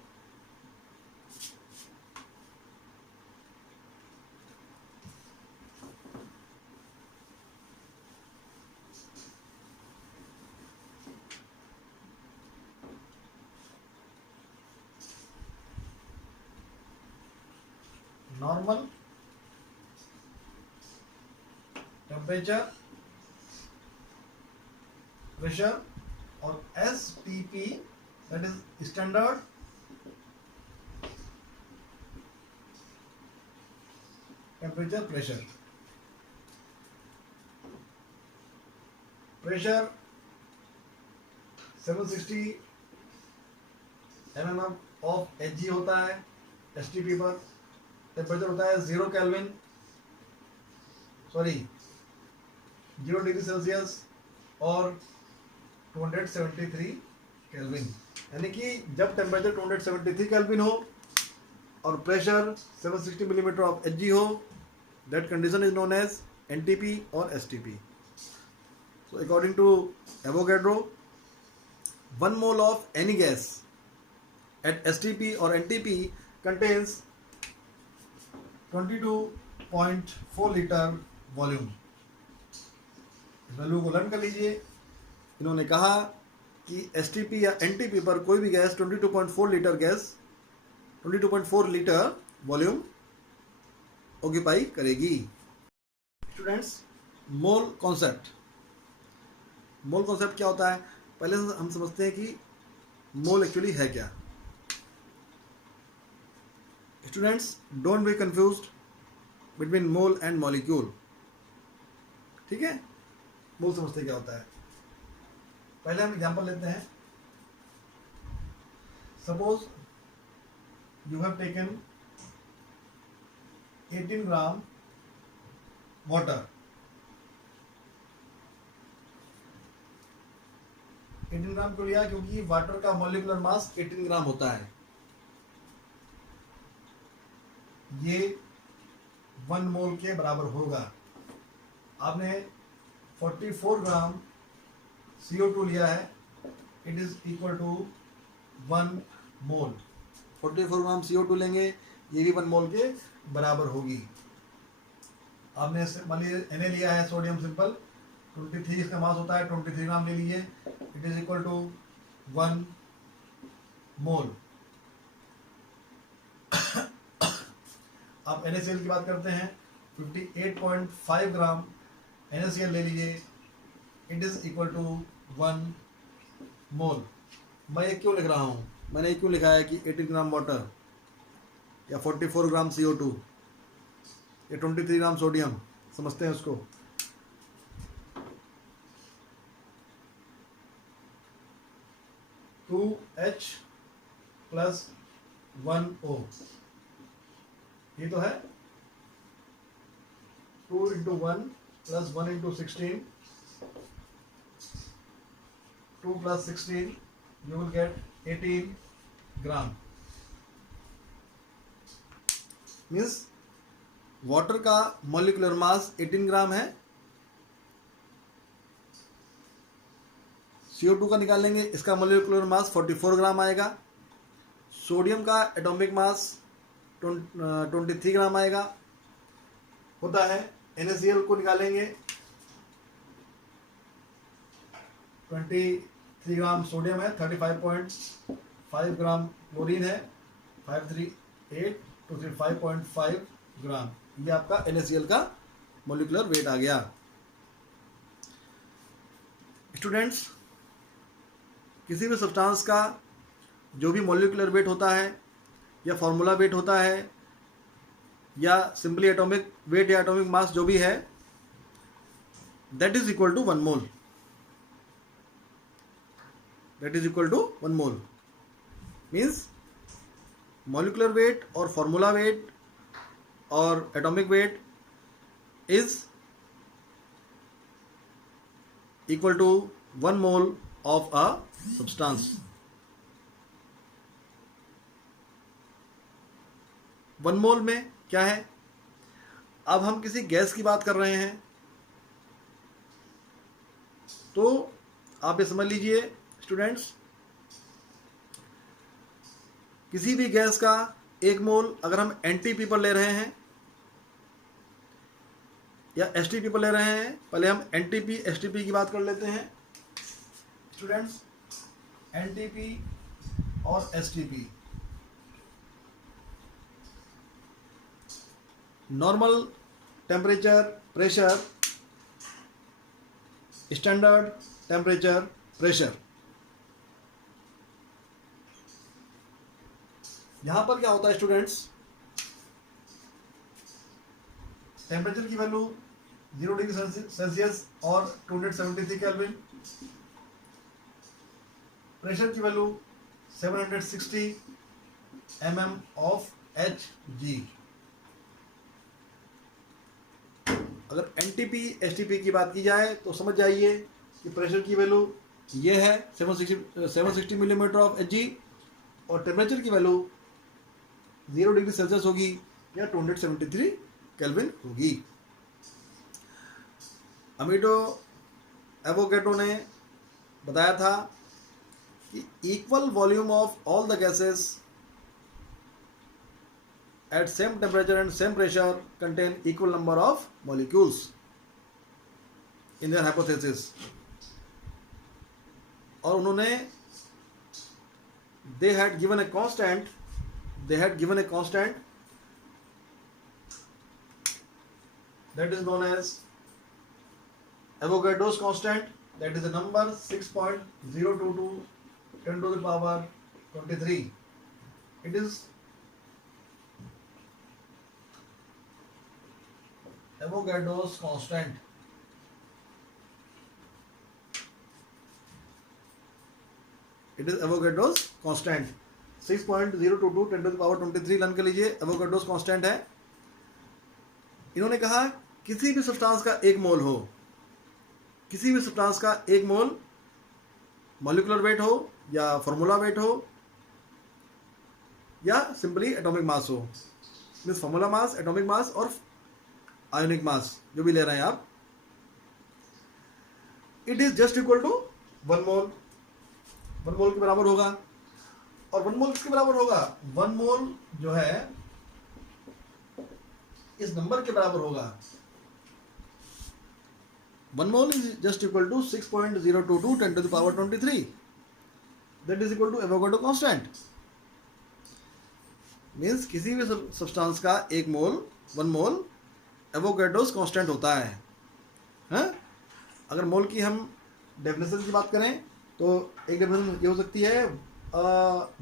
नॉर्मल टेम्परेचर प्रेशर, और STP that is standard temperature pressure. Pressure 760 mm of Hg होता है STP पर। टेम्परेचर होता है 0 डिग्री सेल्सियस और 273 केल्विन। यानी कि जब टेम्परेचर 273 केल्विन हो और प्रेशर 760 मिलीमीटर ऑफ Hg हो, that condition is known as NTP और STP। So according to Avogadro, 1 mole of any gas at STP or NTP contains 22.4 litre volume. इस value को लर्न कर लीजिए। इन्होंने कहा कि STP या NTP पर कोई भी गैस 22.4 लीटर वॉल्यूम ऑक्यूपाई करेगी। स्टूडेंट्स, मोल कॉन्सेप्ट क्या होता है? पहले हम समझते हैं कि मोल एक्चुअली है क्या। Students, don't be confused between mole and molecule. ठीक है, मोल समझते क्या होता है। पहले हम एग्जांपल लेते हैं। Suppose you have taken 18 gram water. 18 ग्राम क्यों लिया? क्योंकि वाटर का मॉलिक्यूलर मास 18 ग्राम होता है। ये 1 मोल के बराबर होगा। आपने 44 ग्राम CO2 लिया है, it is equal to 1 mole. 44 gram CO2 लेंगे, ये भी 1 मोल के बराबर होगी। आपने मान लीजिए Na लिया है, सोडियम सिंपल, 23 इसका मास होता है, 23 ग्राम ले लीजिए, इट इज इक्वल टू 1 मोल। आप NaCl की बात करते हैं, 58.5 ग्राम NaCl ले लीजिए, इट इज इक्वल टू 1 मोल। मैं ये क्यों लिख रहा हूँ? मैंने ये क्यों लिखा है कि 18 ग्राम वाटर या 44 ग्राम CO2 या 23 ग्राम सोडियम, समझते हैं उसको। H प्लस 1O, ये तो है 2 into 1 plus 1 into 16, 2 plus 16, you will get 18 gram. Means water का मॉलिक्यूलर मास 18 ग्राम है। CO2 का निकाल लेंगे, इसका मॉलिक्यूलर मास 44 ग्राम आएगा। सोडियम का एटॉमिक मास 23 ग्राम आएगा, होता है। NaCl को निकालेंगे, 23 ग्राम सोडियम है, 35.5 ग्राम क्लोरीन है, 538 to 5.5 ग्राम। ये आपका NaCl का मॉलिक्यूलर वेट आ गया। स्टूडेंट्स, किसी भी सब्सटेंस का जो भी मॉलिक्यूलर वेट होता है या फॉर्मूला वेट होता है या सिंपली एटॉमिक वेट या एटॉमिक मास जो भी है, that is equal to 1 mole. That is equal to 1 mole means molecular weight और फॉर्मूला वेट और atomic weight is equal to 1 mole of a substance. 1 mole में क्या है? अब हम किसी गैस की बात कर रहे हैं, तो आप ये समझ लीजिए स्टूडेंट्स, किसी भी गैस का 1 मोल अगर हम NTP पर ले रहे हैं या STP पर ले रहे हैं, पहले हम NTP STP की बात कर लेते हैं स्टूडेंट्स। NTP और STP, normal temperature pressure, standard temperature pressure. यहां पर क्या होता है स्टूडेंट्स, टेम्परेचर की वैल्यू 0 डिग्री सेल्सियस और 273 केल्विन, प्रेशर की वैल्यू 760 mm ऑफ Hg। अगर एनटीपी एसटीपी की बात की जाए तो समझ जाइए कि प्रेशर की वैल्यू ये है 760 मिलीमीटर ऑफ Hg, और टेम्परेचर की वैल्यू 0 डिग्री सेल्सियस होगी या 273 केल्विन होगी। अमीडो एवोगैड्रो ने बताया था कि equal volume of all the gases at same temperature and same pressure contain equal number of molecules in their hypothesis। और उन्होंने they had given a constant that is known as Avogadro's constant, that is the number 6.022 10 to the power 23। it is Avogadro's constant। It is Avogadro's constant 6.022 10 to the power 23 learn कर लीजिए, Avogadro's constant है। इन्होंने कहा किसी भी substance का एक मोल हो, किसी भी सब्सटेंस का एक मोल मॉलिक्यूलर वेट हो या फॉर्मूला वेट हो या सिंपली एटॉमिक मास हो, means formula mass, atomic mass और आयोनिक मास जो भी ले रहे हैं आप, it is just equal to 1 mole. 1 mole के बराबर होगा। और 1 मोल किसके बराबर होगा? 1 मोल जो है इस नंबर के बराबर होगा। 1 mole is just equal to 6.022 10 to the power 23, that is equal to Avogadro constant. मीन्स किसी भी सब्सटेंस का एक मोल 1 मोल एवोगाड्रोस कांस्टेंट होता है। हैं? अगर मोल की हम डेफिनेशन की बात करें तो एक डेफिनेशन ये हो सकती है,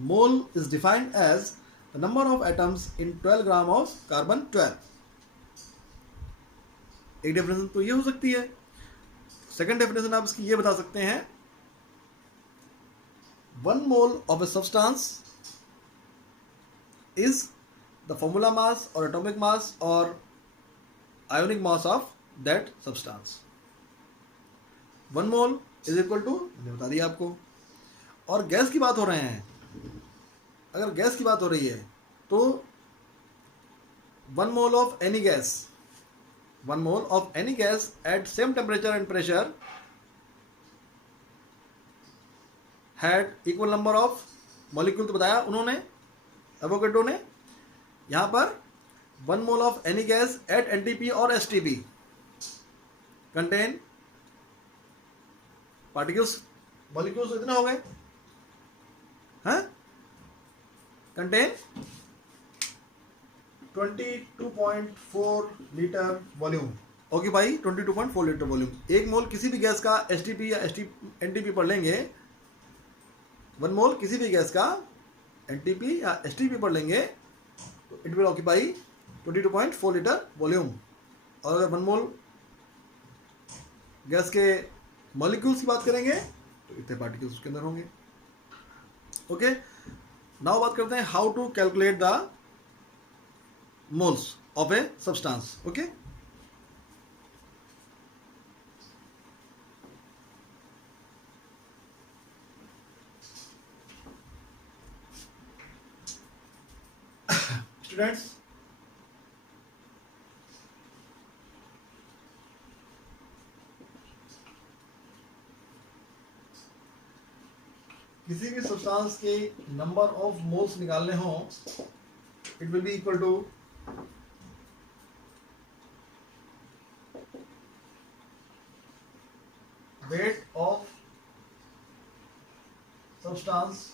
mole is defined as the number of atoms in 12 gram of carbon 12। एक डेफिनेशन तो ये हो सकती है। सेकंड डेफिनेशन आप इसकी ये बता सकते हैं, 1 mole of a substance is the formula mass और एटॉमिक मास और ionic mass of that substance. 1 mole is equal to, मैंने बता दिया आपको। और गैस की बात हो रहे हैं, अगर गैस की बात हो रही है तो 1 mole of any gas, 1 mole of any gas at same temperature and pressure had equal number of molecule, तो बताया उन्होंने, एवोगाड्रो ने। यहां पर 1 mole of any gas at NTP और एसटीपी कंटेन पार्टिकल्स, मॉलिक्यूल्स इतने हो गए हैं, कंटेन 22.4 लीटर वॉल्यूम। ओके भाई, 22.4 लीटर वॉल्यूम। एक मोल किसी भी गैस का एसटीपी या एनटीपी पढ़ लेंगे, 1 मोल किसी भी गैस का एनटीपी या एसटीपी पढ़ लेंगे तो it will occupy 22.4 litre volume. और अगर 1 मोल गैस के मॉलिक्यूल्स की बात करेंगे तो इतने पार्टिकल्स उसके अंदर होंगे। ओके, नाउ बात करते हैं how to calculate the moles of a substance. Okay, students, किसी भी सब्सटेंस के नंबर ऑफ मोल्स निकालने हो, it will be equal to weight of substance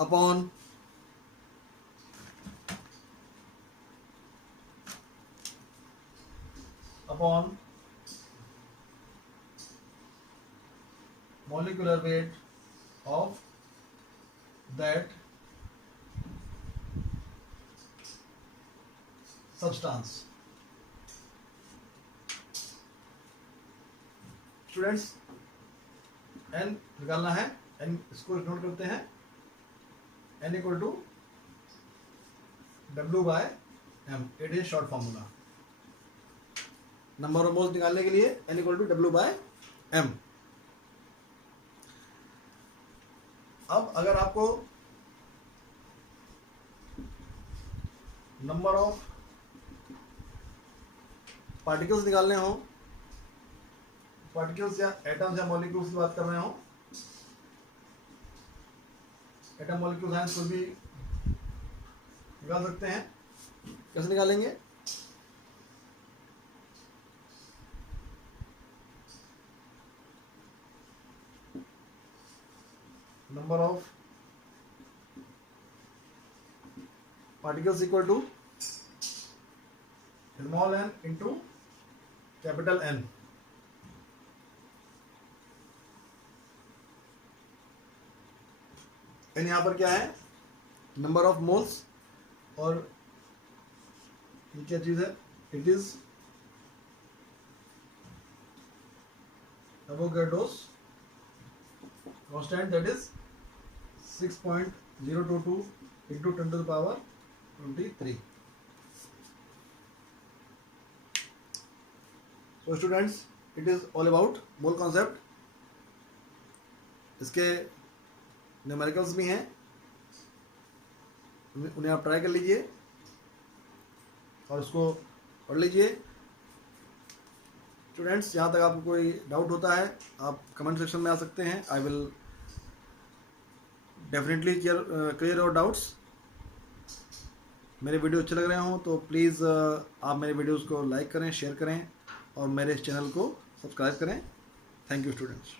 upon upon molecular weight of that substance. Students n निकालना है, n इसको note करते हैं, n equal to W by m, it is short formula. Number of moles निकालने के लिए n equal to W by m। अब अगर आपको नंबर ऑफ पार्टिकल्स निकालने हो, पार्टिकल्स या एटम्स या मॉलिक्यूल्स की बात कर रहे हो, एटम मॉलिक्यूल साइंस को भी निकाल सकते हैं। कैसे निकालेंगे? Number of particles equal to small n into capital N। n यहां पर क्या है? नंबर ऑफ मोल्स, और ये क्या चीज है? It is Avogadro's constant, that is 6.022 into 10 to the power 23. So students, it is all about mole concept. इसके न्यूमेरिकल्स भी हैं, उन्हें आप ट्राई कर लीजिए और उसको पढ़ लीजिए। स्टूडेंट्स, यहाँ तक आपको कोई डाउट होता है आप कमेंट सेक्शन में आ सकते हैं। I will definitely clear your doubts. मेरे वीडियो अच्छे लग रहे हों तो प्लीज़ आप मेरे वीडियोस को लाइक करें, शेयर करें और मेरे इस चैनल को सब्सक्राइब करें। Thank you students.